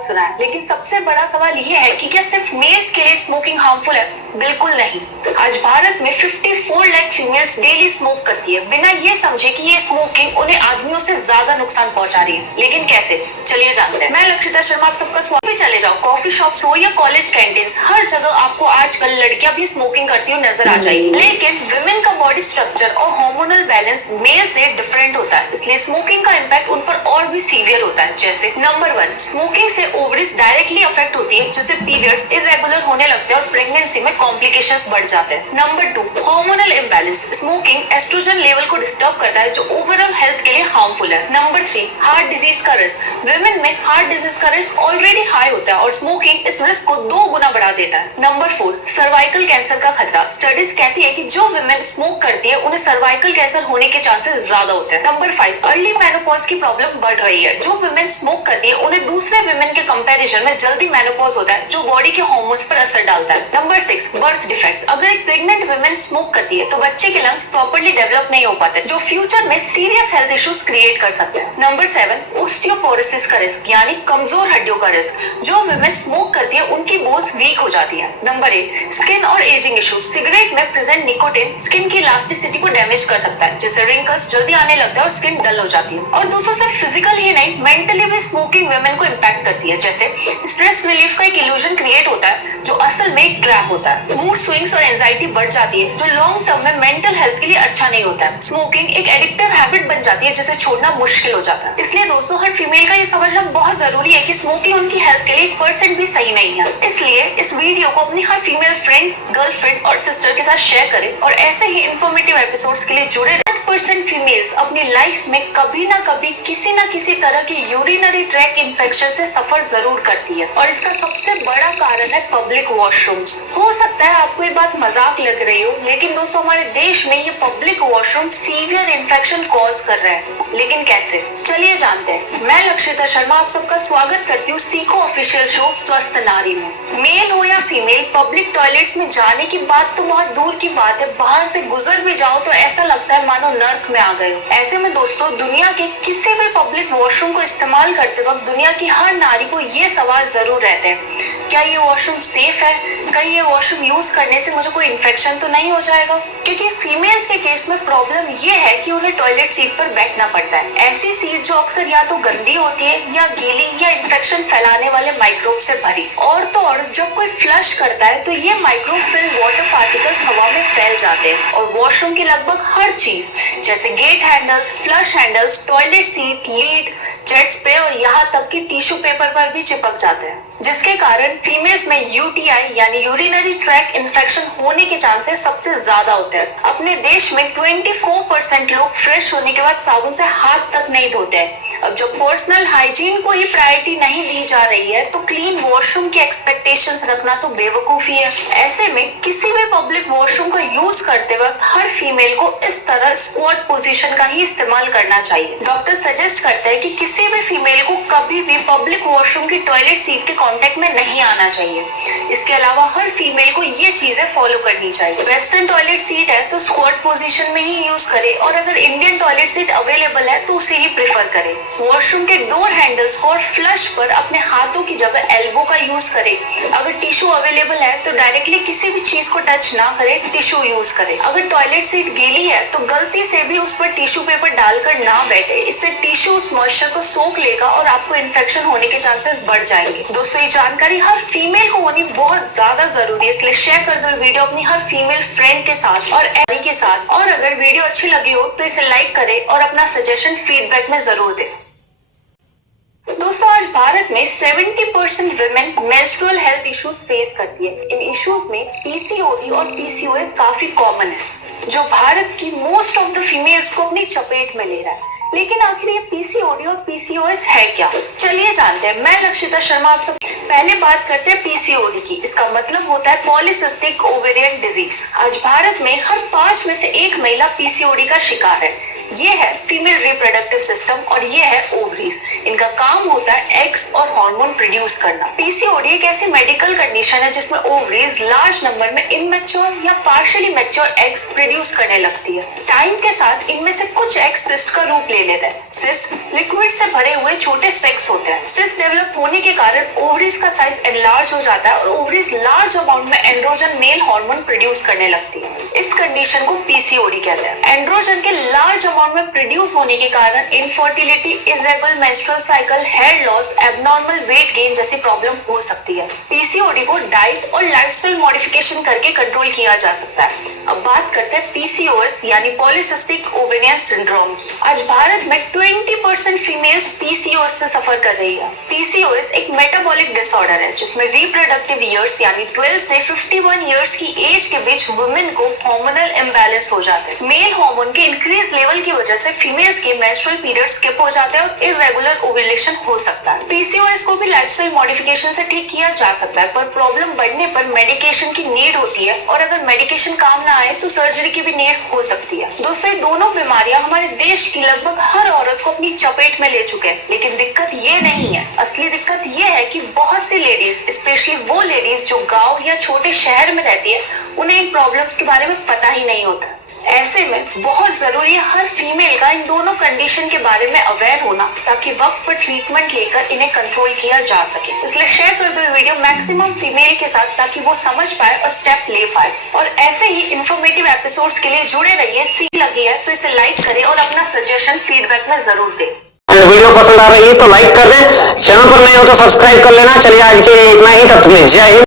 बहुत सुना है, लेकिन सबसे बड़ा सवाल ये है कि क्या सिर्फ मेल्स के लिए स्मोकिंग हार्मफुल है? बिल्कुल नहीं। आज भारत में 54 लाख फीमेल्स डेली स्मोक करती है, बिना ये समझे कि ये स्मोकिंग उन्हें आदमियों से ज्यादा नुकसान पहुंचा रही है। लेकिन कैसे, चलिए जानते हैं। मैं लक्षिता शर्मा आप सबका स्वागत। भी चले जाओ, कॉफी शॉप्स हो या कॉलेज कैंटीन, हर जगह आपको आजकल लड़कियां भी स्मोकिंग करती हुई नजर आ जाएगी। लेकिन विमेन का बॉडी स्ट्रक्चर और हार्मोनल बैलेंस मेल से डिफरेंट होता है, इसलिए स्मोकिंग का इम्पैक्ट उन पर और भी सीवियर होता है। जैसे नंबर 1, स्मोकिंग से ओवरीज डायरेक्टली अफेक्ट होती है, जिससे पीरियड्स इरेगुलर होने लगते हैं और प्रेगनेंसी में कॉम्प्लिकेशंस बढ़ जाते हैं। Number 2, hormonal imbalance. Smoking estrogen level को डिस्टर्ब करता है, जो ओवरऑल हेल्थ के लिए हार्मफुल है। नंबर 3, हार्ट डिजीज का रिस्क। विमेन में हार्ट डिजीज का रिस्क ऑलरेडी हाई होता है और स्मोकिंग इस रिस्क को 2 गुना बढ़ा देता है। नंबर 4, सर्वाइकल कैंसर का खतरा। स्टडीज कहती है कि जो विमेन स्मोक करती है उन्हें सर्वाइकल कैंसर होने के चांसेस ज्यादा होते हैं। नंबर 5, अर्ली मेनोपॉज की प्रॉब्लम बढ़ रही है। जो विमेन स्मोक करती है उन्हें दूसरे विमेन के कंपैरिजन में जल्दी मेनोपॉज होता है, जो बॉडी के हार्मोन्स पर असर डालता है। Number 6, birth defects. अगर एक प्रेग्नेंट विमेन स्मोक करती है तो बच्चे के लंग्स प्रॉपर्ली डेवलप नहीं हो पाते, जो फ्यूचर में सीरियस हेल्थ इश्यूज क्रिएट कर सकते हैं। नंबर 7, ओस्टियोपोरोसिस का रिस्क, यानी कमजोर हड्डियों का रिस्क। जो विमेन स्मोक करती है उनकी बोन्स वीक हो जाती है। नंबर 8, स्किन और एजिंग इश्यूज। सिगरेट में प्रेजेंट निकोटिन स्किन की इलास्टिसिटी को डैमेज कर सकता है, जिससे रिंकल्स जल्दी आने लगता है और स्किन डल हो जाती है। और दोस्तों, सिर्फ फिजिकल ही नहीं, मेंटली भी स्मोकिंग वुमेन को इम्पैक्ट करती है। जैसे स्ट्रेस रिलीफ का एक इल्यूजन क्रिएट होता है, जो असल में एक ट्रैप होता है। मूड स्विंग्स और एंजाइटी बढ़ जाती है, जो लॉन्ग टर्म में मेंटल हेल्थ के लिए अच्छा नहीं होता है। स्मोकिंग एक एडिक्टिव हैबिट बन जाती है, जिसे छोड़ना मुश्किल हो जाता है। इसलिए दोस्तों, हर फीमेल का ये समझना बहुत जरूरी है कि स्मोकिंग उनकी हेल्थ के लिए 1% भी सही नहीं है। इसलिए इस वीडियो को अपनी हर फीमेल फ्रेंड, गर्लफ्रेंड और सिस्टर के साथ शेयर करें और ऐसे ही इंफॉर्मेटिव एपिसोड्स के लिए जुड़े रहें। 8% फीमेल्स अपनी लाइफ में कभी ना कभी किसी ना किसी तरह की यूरिनरी ट्रैक इन्फेक्शन से सफर जरूर करती है, और इसका सबसे बड़ा कारण है पब्लिक वॉशरूम्स। हो सकता है आपको ये बात मजाक लग रही हो, लेकिन दोस्तों, हमारे देश में ये public washroom severe infection cause कर रहे हैं। लेकिन कैसे, चलिए जानते हैं। मैं लक्षिता शर्मा आप सबका स्वागत करती हूँ सीखो ऑफिशियल शो स्वस्थ नारी में। मेल हो या फीमेल, पब्लिक टॉयलेट्स में जाने की बात तो बहुत दूर की बात है, बाहर से गुजर भी जाओ तो ऐसा लगता है मानो नर्क में आ गए हो। ऐसे में दोस्तों, दुनिया के किसी भी पब्लिक वॉशरूम को इस्तेमाल करते वक्त दुनिया की हर नारी को ये सवाल जरूर रहते हैं, क्या ये वॉशरूम सेफ है? कहीं ये वॉशरूम यूज करने से मुझे कोई इन्फेक्शन तो नहीं हो जाएगा? क्योंकि फीमेल्स के केस में प्रॉब्लम ये है कि उन्हें टॉयलेट सीट पर बैठना पड़ता है। ऐसी सीट जो अक्सर या तो गंदी होती है या गीली या इन्फेक्शन फैलाने वाले माइक्रोब से भरी। और तो और, जब कोई फ्लश करता है तो ये माइक्रोब फिल्ड वाटर पार्टिकल्स हवा में फैल जाते हैं और वॉशरूम की लगभग हर चीज, जैसे gate handles, flush handles, toilet seat, lid, jet spray और यहाँ तक कि टिश्यू पेपर पर भी चिपक जाते हैं, जिसके कारण फीमेल्स में यूटीआई यानी यूरिनरी ट्रैक इन्फेक्शन होने के चांसेस सबसे ज्यादा होते हैं। अपने देश में 24% लोग फ्रेश होने के बाद साबुन से हाथ तक नहीं धोते हैं। अब जब पर्सनल हाइजीन को ही प्रायोरिटी नहीं दी जा रही है, तो क्लीन वॉशरूम की एक्सपेक्टेशंस रखना तो बेवकूफी है। ऐसे में किसी भी पब्लिक वॉशरूम को यूज करते वक्त हर फीमेल को इस तरह स्क्वाट पोजीशन का ही इस्तेमाल करना चाहिए। डॉक्टर सजेस्ट करते हैं कि किसी भी फीमेल को कभी भी पब्लिक वॉशरूम की टॉयलेट सीट के कांटेक्ट में नहीं आना चाहिए। इसके अलावा हर फीमेल को ये चीजें फॉलो करनी चाहिए। वेस्टर्न टॉयलेट सीट है तो स्क्वाट पोजीशन में ही यूज करें, और अगर इंडियन टॉयलेट सीट अवेलेबल है तो उसे ही प्रेफर करें। वॉशरूम के डोर हैंडल्स को और फ्लश पर अपने हाथों की जगह एल्बो का यूज करें। अगर टिश्यू अवेलेबल है तो डायरेक्टली किसी भी चीज को टच ना करें, टिश्यू यूज करें। अगर टॉयलेट सीट गीली है तो गलती से भी उस पर टिश्यू पेपर डालकर ना बैठे, इससे टिश्यू उस मॉइस्चर को सोख लेगा और आपको इन्फेक्शन होने के चांसेस बढ़ जाएंगे। दोस्तों, ये जानकारी हर फीमेल को होनी बहुत ज्यादा जरूरी है, इसलिए शेयर कर दो ये वीडियो अपनी हर फीमेल फ्रेंड के साथ और एरी के साथ। और अगर वीडियो अच्छी लगी हो तो इसे लाइक करें और अपना सजेशन फीडबैक में जरूर दें। दोस्तों, आज भारत में 70% women menstrual health issues face करती है। इन इश्यूज में पीसीओडी और पीसीओएस काफी कॉमन है, जो भारत की मोस्ट ऑफ द फीमेल्स को अपनी चपेट में ले रहा है। लेकिन आखिर ये पीसीओडी और पीसीओएस है क्या, चलिए जानते हैं। मैं लक्षिता शर्मा आप सब पहले बात करते हैं पीसीओडी की। इसका मतलब होता है पॉलीसिस्टिक ओवेरियन डिजीज। आज भारत में हर 5 में से 1 महिला पीसीओडी का शिकार है। ये है फीमेल रिप्रोडक्टिव सिस्टम और ये है ओवरीज। इनका काम होता है एग्स और हार्मोन प्रोड्यूस करना। पीसीओडी एक ऐसी मेडिकल कंडीशन है जिसमें ओवरीज लार्ज नंबर में इनमेच्योर या पार्शियली मैच्योर एग्स प्रोड्यूस करने लगती है। टाइम के साथ इनमें से कुछ एग्स सिस्ट का रूप ले लेते हैं। सिस्ट लिक्विड से भरे हुए छोटे सेक्स होते हैं। सिस्ट डेवलप होने के कारण ओवरीज का साइज एनलार्ज हो जाता है और ओवरीज लार्ज अमाउंट में एंड्रोजन मेल हार्मोन प्रोड्यूस करने लगती है। इस कंडीशन को पीसीओडी कहते हैं। एंड्रोजन के लार्ज अमाउंट में प्रोड्यूस होने के कारण infertility, irregular menstrual cycle, hair loss, abnormal weight gain जैसी प्रॉब्लम हो सकती है। पीसीओडी को डाइट और लाइफस्टाइल मॉडिफिकेशन करके कंट्रोल किया जा सकता है। अब बात करते हैं पीसीओएस यानी पॉलीसिस्टिक ओवेरियन सिंड्रोम की। आज भारत में 20% फीमेल्स पीसीओएस से सफर कर रही है। पीसीओएस एक मेटाबॉलिक डिसऑर्डर है जिसमें रिप्रोडक्टिव ईयर्स यानी 12 से 51 ईयर्स की एज के बीच वुमेन को हार्मोनल इम्बैलेंस हो जाते हैं। मेल हार्मोन के इंक्रीज लेवल की वजह से फीमेल्स के मेंस्ट्रुअल पीरियड स्किप हो जाते हैं और इरेगुलर ओव्यूलेशन हो सकता है। पीसीओएस को भी लाइफस्टाइल मॉडिफिकेशन से ठीक किया जा सकता है, पर प्रॉब्लम बढ़ने पर मेडिकेशन की नीड होती है और अगर मेडिकेशन काम ना आए तो सर्जरी की भी नीड हो सकती है। दोस्तों, ये दोनों बीमारियां हमारे देश की लगभग हर औरत को अपनी चपेट में ले चुके हैं, लेकिन दिक्कत ये नहीं है। असली दिक्कत ये है कि बहुत सी लेडीज, स्पेशली वो लेडीज जो गांव या छोटे शहर में रहती है, उन्हें इन प्रॉब्लम्स के बारे में पता ही नहीं होता। ऐसे में बहुत जरूरी है हर फीमेल का इन दोनों कंडीशन के बारे में अवेयर होना, ताकि वक्त पर ट्रीटमेंट लेकर इन्हें कंट्रोल किया जा सके। इसलिए शेयर कर दो ये वीडियो मैक्सिमम फीमेल के साथ, ताकि वो समझ पाए और स्टेप ले पाए। और ऐसे ही इंफॉर्मेटिव एपिसोड्स के लिए जुड़े रहिए। सीख लगी है तो इसे लाइक करें और अपना सजेशन फीडबैक में जरूर दें। वीडियो पसंद आ रही है तो लाइक कर दें, चैनल पर नए हो तो सब्सक्राइब कर लेना। चलिए आज के लिए इतना ही, तब तक जय हिंद।